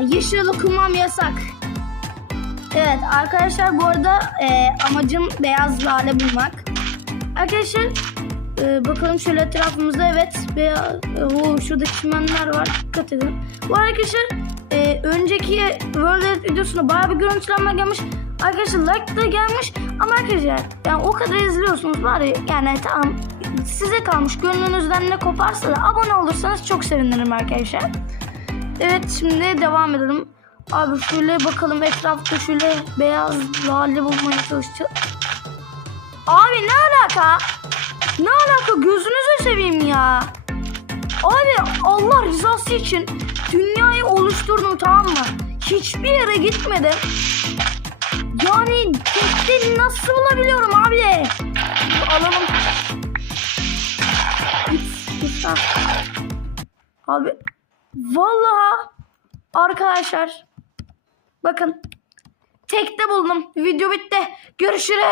yeşil okumam yasak. Evet arkadaşlar bu arada e, amacım beyaz lale bulmak. Arkadaşlar e, bakalım şöyle etrafımızda evet beyaz, e, o şurada çimenler var dikkat edin. Bu arkadaşlar e, önceki World Edit videosuna bayağı bir görüntülenme gelmiş. Arkadaşlar like da gelmiş ama arkadaşlar yani o kadar izliyorsunuz bari yani tamam size kalmış gönlünüzden ne koparsa da abone olursanız çok sevinirim arkadaşlar. Evet şimdi devam edelim. Abi şöyle bakalım etrafta şöyle beyaz lale bulmaya çalışacağız. Abi ne alaka? Ne alaka gözünüzü seveyim ya. Abi Allah rızası için dünyayı oluşturdum tamam mı? Hiçbir yere gitmedim. Yani tekte nasıl bulabiliyorum abi? Alalım. Git, git. Abi vallahi arkadaşlar bakın tekte buldum. Video bitti. Görüşürüz.